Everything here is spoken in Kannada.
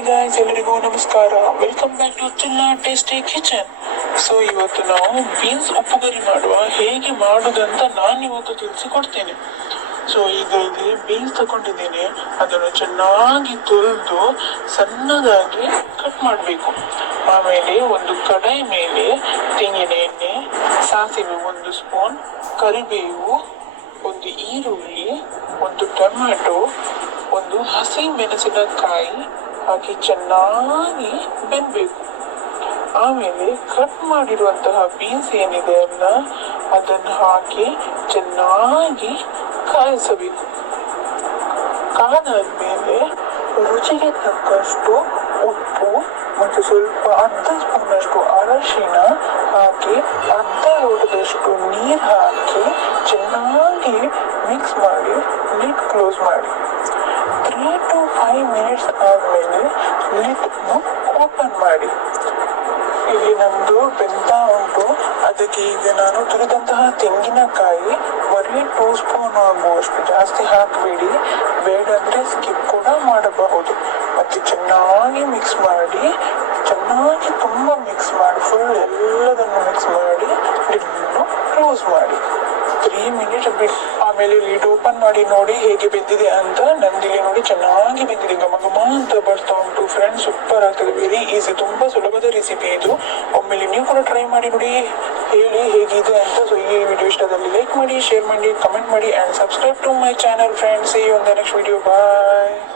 ಹಾಯ್ ಗಾಯ್ಸ್, ಎಲ್ಲರಿಗೂ ನಮಸ್ಕಾರ. Welcome back to Chilla Tasty Kitchen. So ಇವತ್ತು ನಾವು ಬೀನ್ಸ್ ಉಪ್ಪುಗರಿ ಹೇಗೆ ಮಾಡುವುದಂತ ನಾನು ಇವತ್ತು ತಿಳಿಸಿಕೊಡ್ತೇನೆ. ಸೊ ಈಗ ಇಲ್ಲಿ ಬೀನ್ಸ್ ತಗೊಂಡಿದ್ದೇನೆ. ಅದನ್ನು ಚೆನ್ನಾಗಿ ತೊಳೆದು ಸಣ್ಣದಾಗಿ ಕಟ್ ಮಾಡಬೇಕು. ಆಮೇಲೆ ಒಂದು ಕಡಾಯಿ ಮೇಲೆ ತೆಂಗಿನ ಎಣ್ಣೆ, ಸಾಸಿವೆ 1 ಸ್ಪೂನ್, ಕರಿಬೇವು, ಒಂದು ಈರುಳ್ಳಿ, ಒಂದು ಟೊಮ್ಯಾಟೊ, ಒಂದು ಹಸಿ ಮೆಣಸಿನಕಾಯಿ ಹಾಕಿ ಚೆನ್ನಾಗಿ ಬೆನ್ಬೇಕು. ಆಮೇಲೆ ಕಟ್ ಮಾಡಿರುವಂತಹ ಬೀನ್ಸ್ ಏನಿದೆ ಅಲ್ಲ, ಅದನ್ನು ಹಾಕಿ ಚೆನ್ನಾಗಿ ಕಾಯಿಸಬೇಕು. ಕಾದಾದ್ಮೇಲೆ ರುಚಿಗೆ ತಕ್ಕಷ್ಟು ಉಪ್ಪು ಮತ್ತು ಸ್ವಲ್ಪ ಅರ್ಧ ಸ್ಪೂನಷ್ಟು ಅರಶಿನ ಹಾಕಿ ಅರ್ಧ ಲೋಟದಷ್ಟು ನೀರು ಹಾಕಿ ಚೆನ್ನಾಗಿ ಮಿಕ್ಸ್ ಮಾಡಿ ಲಿಡ್ ಕ್ಲೋಸ್ ಮಾಡಿ. 3 to 5 ಮಿನಿಟ್ಸ್ ಆದಮೇಲೆ ಲಿಡ್ನು ಓಪನ್ ಮಾಡಿ. ಇಲ್ಲಿ ನಮ್ಮದು ಬೆಂತ ಉಂಟು. ಅದಕ್ಕೆ ಈಗ ನಾನು ತುರಿದಂತಹ ತೆಂಗಿನಕಾಯಿ ಬರೀ 2 ಸ್ಪೂನ್ ಆಗುವಷ್ಟು, ಜಾಸ್ತಿ ಹಾಕಬೇಡಿ, ಬೇಡಂದ್ರೆ ಸ್ಕಿಪ್ ಕೂಡ ಮಾಡಬಹುದು. ಮತ್ತೆ ಚೆನ್ನಾಗಿ ಮಿಕ್ಸ್ ಮಾಡಿ, ಚೆನ್ನಾಗಿ ತುಂಬ ಮಿಕ್ಸ್ ಮಾಡಿ, ಫುಲ್ ಎಲ್ಲದನ್ನು ಮಿಕ್ಸ್ ಮಾಡಿ ಲಿಡ್ನು ಕ್ಲೋಸ್ ಮಾಡಿ 3 ಮಿನಿಟ್ಸ್ ಬಿಟ್ಟು ಆಮೇಲೆ ಲಿಡ್ ಓಪನ್ ಮಾಡಿ ನೋಡಿ ಹೇಗೆ ಬೆಂದಿದೆ ಅಂತ. ನಂದಿಲಿ ನೋಡಿ ಚೆನ್ನಾಗಿ ಬೆಂದಿದೆ, ಘಮ ಘಮ ಅಂತ ಬರ್ತಾ ಉಂಟು ಫ್ರೆಂಡ್ಸ್. ಸೂಪರ್ ಆಗ್ತದೆ, ವೆರಿ ಈಸಿ, ತುಂಬಾ ಸುಲಭದ ರೆಸಿಪಿ ಇದು. ಒಮ್ಮೆಲೆ ನೀವು ಕೂಡ ಟ್ರೈ ಮಾಡಿ ನೋಡಿ, ಹೇಳಿ ಹೇಗಿದೆ ಅಂತ. ಸೊ ಈ ವಿಡಿಯೋ ಇಷ್ಟದಲ್ಲಿ ಲೈಕ್ ಮಾಡಿ, ಶೇರ್ ಮಾಡಿ, ಕಮೆಂಟ್ ಮಾಡಿ and subscribe to my channel friends. See you on the next video. Bye.